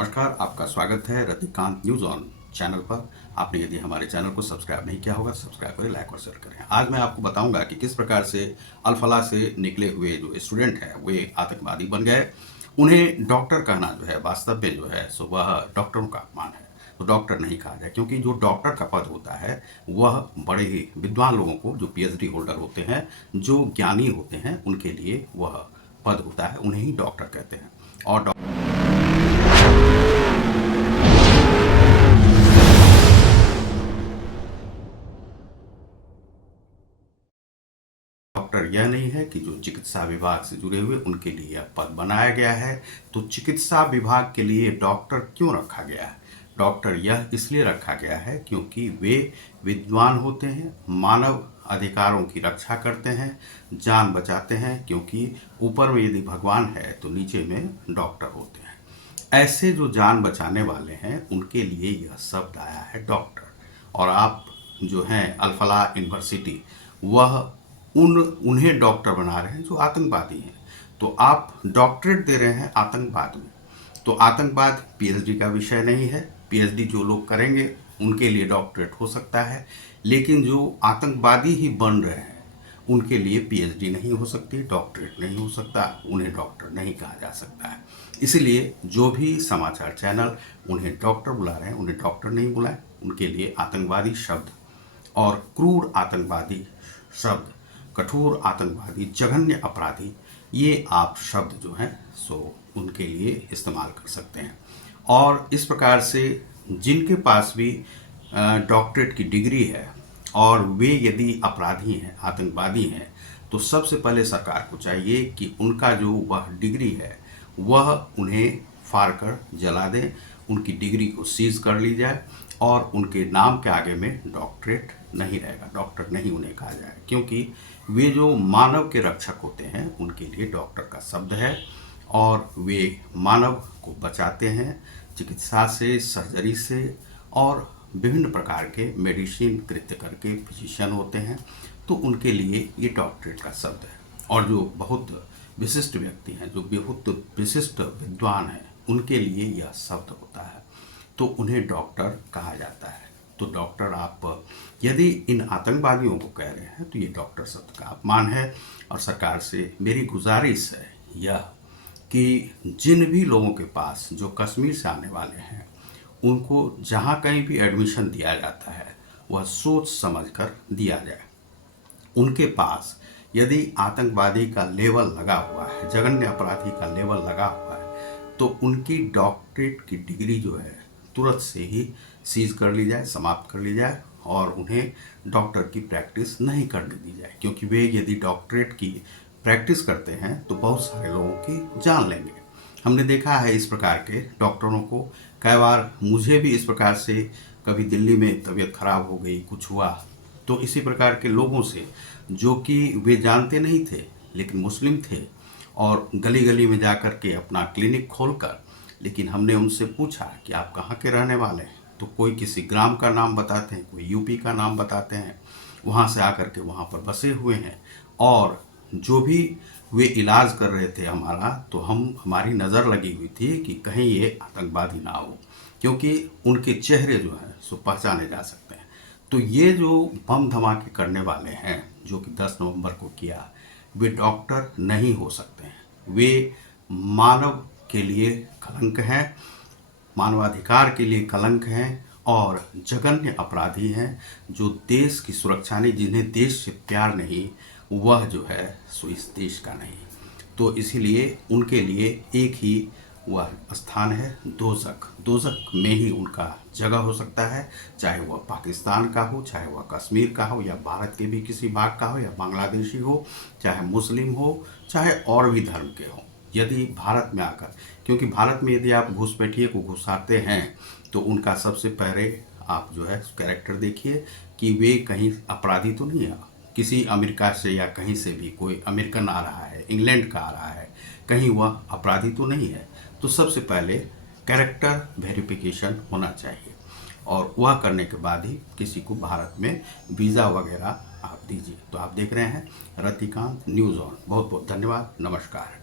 नमस्कार, आपका स्वागत है रतिकांत न्यूज़ ऑन चैनल पर। आपने यदि हमारे चैनल को सब्सक्राइब नहीं किया होगा, सब्सक्राइब करें, लाइक और शेयर करें। आज मैं आपको बताऊंगा कि किस प्रकार से अल-फलाह से निकले हुए जो स्टूडेंट हैं वे आतंकवादी बन गए। उन्हें डॉक्टर कहना जो है वास्तव में जो है सो वह डॉक्टरों का अपमान है। तो डॉक्टर नहीं कहा जाए, क्योंकि जो डॉक्टर का पद होता है वह बड़े ही विद्वान लोगों को, जो पीएचडी होल्डर होते हैं, जो ज्ञानी होते हैं, उनके लिए वह पद होता है, उन्हें ही डॉक्टर कहते हैं। और डॉक्टर यह नहीं है कि जो चिकित्सा विभाग से जुड़े हुए उनके लिए यह पद बनाया गया है। तो चिकित्सा विभाग के लिए डॉक्टर क्यों रखा गया है? डॉक्टर यह इसलिए रखा गया है क्योंकि वे विद्वान होते हैं, मानव अधिकारों की रक्षा करते हैं, जान बचाते हैं, क्योंकि ऊपर में यदि भगवान है तो नीचे में डॉक्टर होते हैं। ऐसे जो जान बचाने वाले हैं उनके लिए यह शब्द आया है डॉक्टर। और आप जो हैं अल-फलाह यूनिवर्सिटी, वह उन्हें डॉक्टर बना रहे हैं जो आतंकवादी हैं। तो आप डॉक्टरेट दे रहे हैं आतंकवाद में। तो आतंकवाद पीएचडी का विषय नहीं है। पीएचडी जो लोग करेंगे उनके लिए डॉक्टरेट हो सकता है, लेकिन जो आतंकवादी ही बन रहे हैं उनके लिए पीएचडी नहीं हो सकती, डॉक्टरेट नहीं हो सकता, उन्हें डॉक्टर नहीं कहा जा सकता है। इसलिए जो भी समाचार चैनल उन्हें डॉक्टर बुला रहे हैं, उन्हें डॉक्टर नहीं बुलाएं, उनके लिए आतंकवादी शब्द और क्रूर आतंकवादी शब्द, कठोर आतंकवादी, जघन्य अपराधी, ये आप शब्द जो हैं सो उनके लिए इस्तेमाल कर सकते हैं। और इस प्रकार से जिनके पास भी डॉक्टरेट की डिग्री है और वे यदि अपराधी हैं, आतंकवादी हैं, तो सबसे पहले सरकार को चाहिए कि उनका जो वह डिग्री है वह उन्हें फाड़ कर जला दें, उनकी डिग्री को सीज कर ली जाए और उनके नाम के आगे में डॉक्टरेट नहीं रहेगा, डॉक्टर नहीं उन्हें कहा जाए, क्योंकि वे जो मानव के रक्षक होते हैं उनके लिए डॉक्टर का शब्द है। और वे मानव को बचाते हैं चिकित्सा से, सर्जरी से, और विभिन्न प्रकार के मेडिसिन कृत्य करके फिजिशियन होते हैं, तो उनके लिए ये डॉक्टरेट का शब्द है। और जो बहुत विशिष्ट व्यक्ति हैं, जो बहुत विशिष्ट विद्वान हैं, उनके लिए यह शब्द होता है, तो उन्हें डॉक्टर कहा जाता है। तो डॉक्टर आप यदि इन आतंकवादियों को कह रहे हैं तो ये डॉक्टर शब्द का अपमान है। और सरकार से मेरी गुजारिश है यह कि जिन भी लोगों के पास जो कश्मीर से आने वाले हैं उनको जहाँ कहीं भी एडमिशन दिया जाता है वह सोच समझ कर दिया जाए। उनके पास यदि आतंकवादी का लेवल लगा हुआ है, जघन्य अपराधी का लेवल लगा हुआ है, तो उनकी डॉक्टरेट की डिग्री जो है तुरंत से ही सीज कर ली जाए, समाप्त कर ली जाए, और उन्हें डॉक्टर की प्रैक्टिस नहीं करने दी जाए। क्योंकि वे यदि डॉक्टरेट की प्रैक्टिस करते हैं तो बहुत सारे लोगों की जान लेंगे। हमने देखा है इस प्रकार के डॉक्टरों को कई बार। मुझे भी इस प्रकार से कभी दिल्ली में तबीयत खराब हो गई, कुछ हुआ, तो इसी प्रकार के लोगों से, जो कि वे जानते नहीं थे लेकिन मुस्लिम थे, और गली गली में जा कर के अपना क्लिनिक खोलकर, लेकिन हमने उनसे पूछा कि आप कहाँ के रहने वाले हैं, तो कोई किसी ग्राम का नाम बताते हैं, कोई यूपी का नाम बताते हैं, वहाँ से आकर के वहाँ पर बसे हुए हैं। और जो भी वे इलाज कर रहे थे हमारा, तो हमारी नज़र लगी हुई थी कि कहीं ये आतंकवादी ना हो, क्योंकि उनके चेहरे जो हैं सो पहचाने जा सकते हैं। तो ये जो बम धमाके करने वाले हैं, जो कि 10 नवंबर को किया, वे डॉक्टर नहीं हो सकते हैं। वे मानव के लिए कलंक हैं, मानवाधिकार के लिए कलंक हैं, और जघन्य अपराधी हैं, जो देश की सुरक्षा नहीं, जिन्हें देश से प्यार नहीं, वह जो है सो इस देश का नहीं। तो इसीलिए उनके लिए एक ही वह स्थान है, दोज़ख। दोज़ख में ही उनका जगह हो सकता है, चाहे वह पाकिस्तान का हो, चाहे वह कश्मीर का हो, या भारत के भी किसी भाग का हो, या बांग्लादेशी हो, चाहे मुस्लिम हो, चाहे और भी धर्म के हों। यदि भारत में आकर, क्योंकि भारत में यदि आप घुसपैठिए को घुसाते हैं तो उनका सबसे पहले आप जो है कैरेक्टर देखिए कि वे कहीं अपराधी तो नहीं है। किसी अमेरिका से या कहीं से भी कोई अमेरिकन आ रहा है, इंग्लैंड का आ रहा है, कहीं वह अपराधी तो नहीं है। तो सबसे पहले कैरेक्टर वेरिफिकेशन होना चाहिए, और वह करने के बाद ही किसी को भारत में वीज़ा वगैरह आप दीजिए। तो आप देख रहे हैं रतिकांत न्यूज़ ऑन। बहुत बहुत धन्यवाद, नमस्कार।